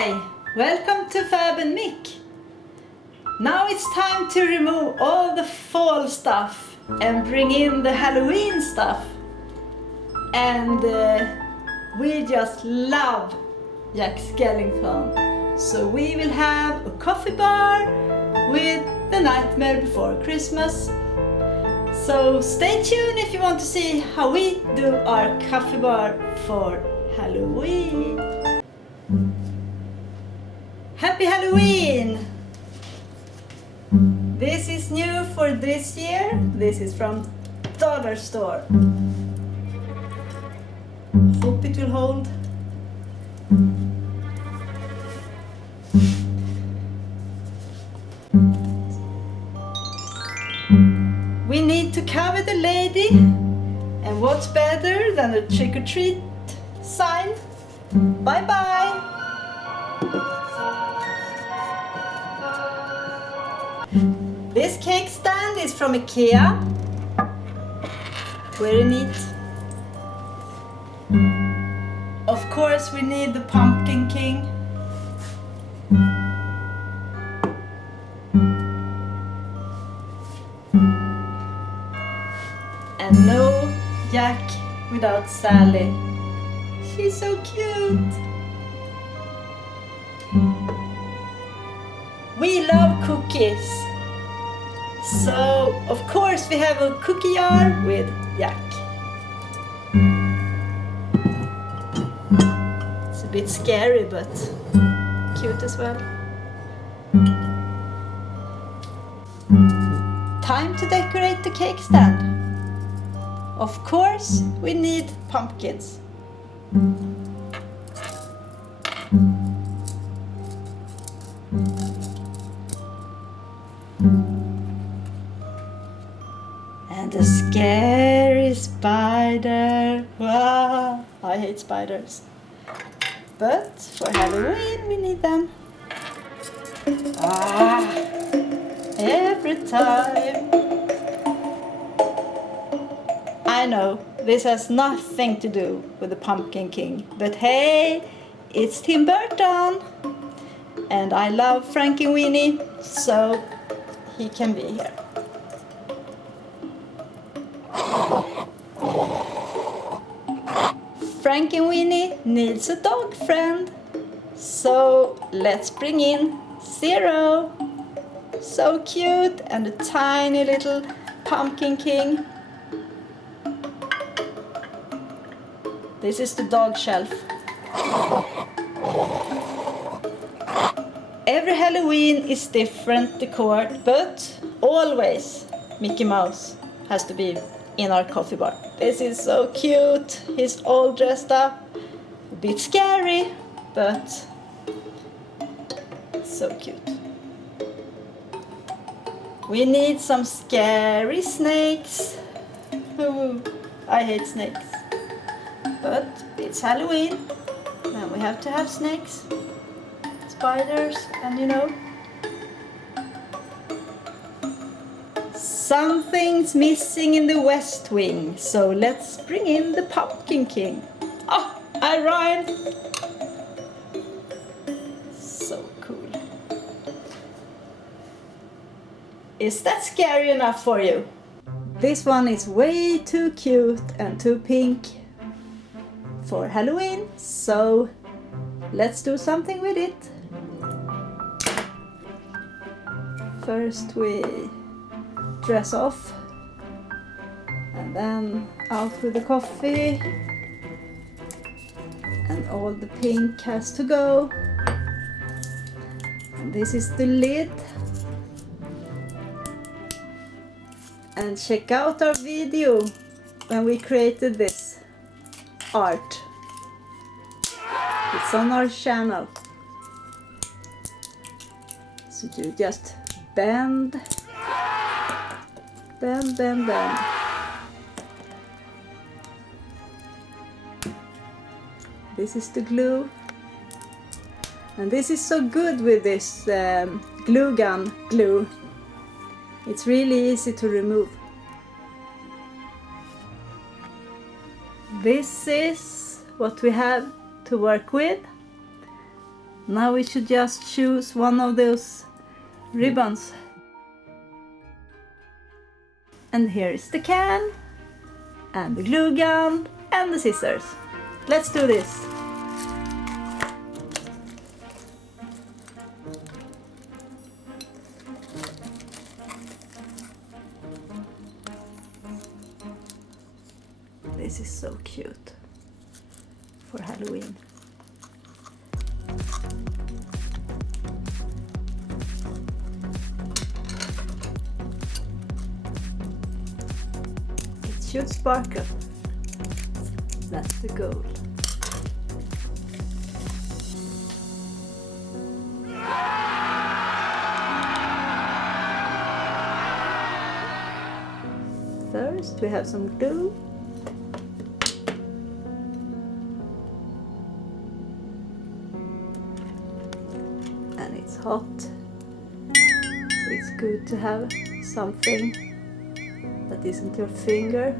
Hi! Welcome to Fab and Mic. Now it's time to remove all the fall stuff and bring in the Halloween stuff. And we just love Jack Skellington. So we will have a coffee bar with The Nightmare Before Christmas. So stay tuned if you want to see how we do our coffee bar for Halloween. Happy Halloween! This is new for this year. This is from Dollar Store. Hope it will hold. We need to cover the lady, and what's better than a trick-or-treat sign? Bye-bye! This cake stand is from IKEA. Very neat. Of course we need the Pumpkin King. And no Jack without Sally. She's so cute. We love cookies. So, of course, we have a cookie jar with Jack. It's a bit scary, but cute as well. Time to decorate the cake stand. Of course, we need pumpkins. And a scary spider. Wow, I hate spiders. But for Halloween we need them. Every time. I know, this has nothing to do with the Pumpkin King. But hey, it's Tim Burton. And I love Frankenweenie, so he can be here. Frankenweenie needs a dog friend, so let's bring in Zero. So cute, and a tiny little Pumpkin King. This is the dog shelf. Every Halloween is different decor, but always Mickey Mouse has to be in our coffee bar. This is so cute. He's all dressed up. A bit scary, but so cute. We need some scary snakes. Ooh, I hate snakes. But it's Halloween, and we have to have snakes, spiders, and you know. Something's missing in the West Wing, so let's bring in the Pumpkin King. Oh, I rhymed! So cool. Is that scary enough for you? This one is way too cute and too pink for Halloween, so let's do something with it. First we dress off, and then out with the coffee, and all the pink has to go. And this is the lid. And check out our video when we created this art. It's on our channel. So you just bend. Bend, bend, bend. This is the glue. And this is so good with this glue gun glue. It's really easy to remove. This is what we have to work with. Now we should just choose one of those ribbons. And here is the can, and the glue gun, and the scissors. Let's do this! This is so cute for Halloween. It should sparkle. That's the goal. First we have some glue. And it's hot, so it's good to have something that isn't your finger,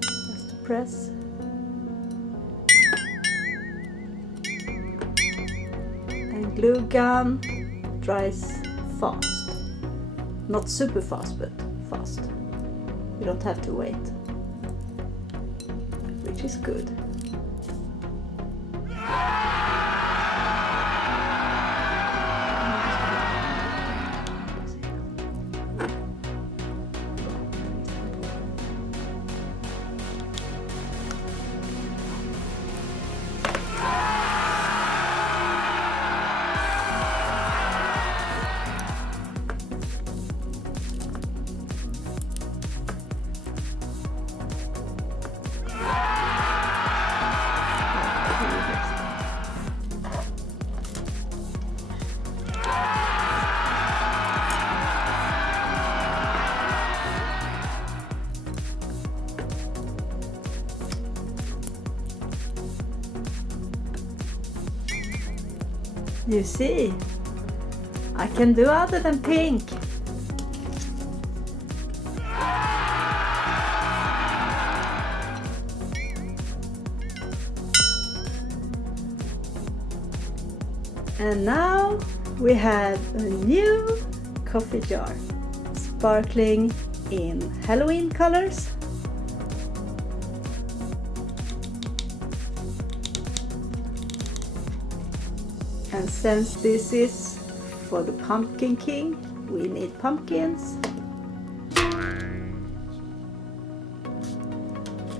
just to press. And glue gun dries fast, not super fast, but fast. You don't have to wait, which is good. You see, I can do other than pink. And now we have a new coffee jar, sparkling in Halloween colors. And since this is for the Pumpkin King, we need pumpkins.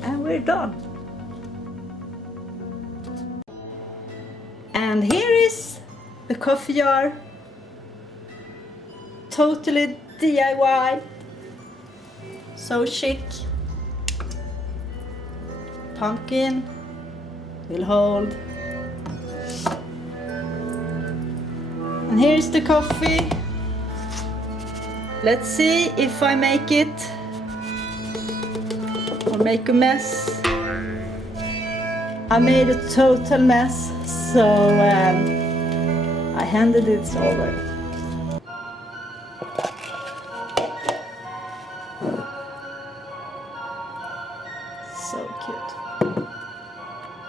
And we're done. And here is the coffee jar. Totally DIY. So chic. Pumpkin will hold. And here's the coffee. Let's see if I make it or make a mess. I made a total mess, so I handed it over. So cute.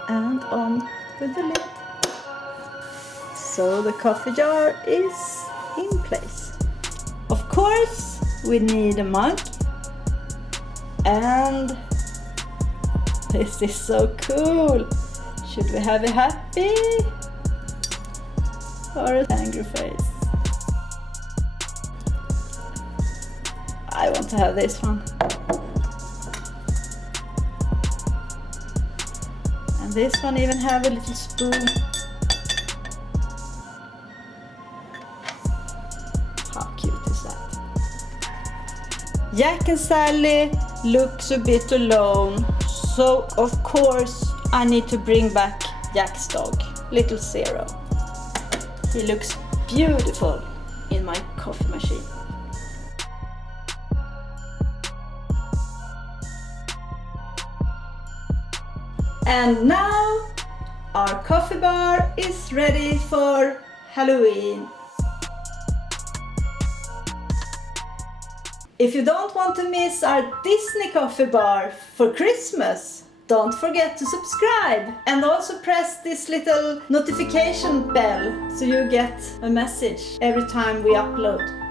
And on with the lid. So the coffee jar is in place. Of course, we need a mug. And this is so cool. Should we have a happy or an angry face? I want to have this one. And this one even have a little spoon. How cute is that? Jack and Sally looks a bit alone, so of course I need to bring back Jack's dog, Little Zero. He looks beautiful in my coffee machine. And now our coffee bar is ready for Halloween. If you don't want to miss our Disney coffee bar for Christmas, don't forget to subscribe and also press this little notification bell so you get a message every time we upload.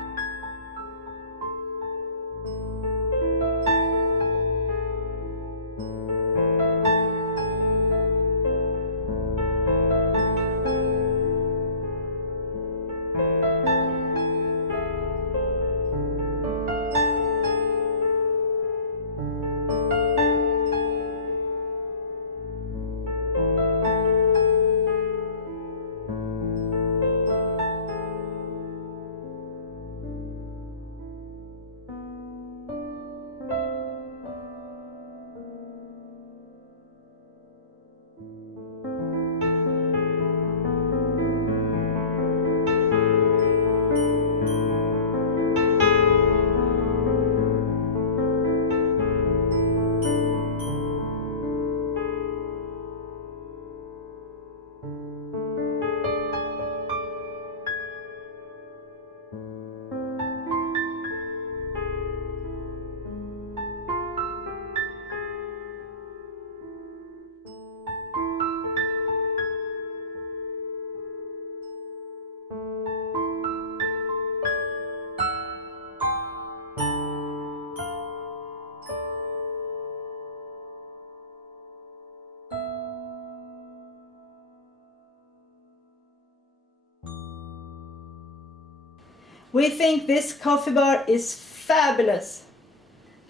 We think this coffee bar is fabulous.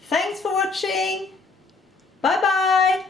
Thanks for watching. Bye bye.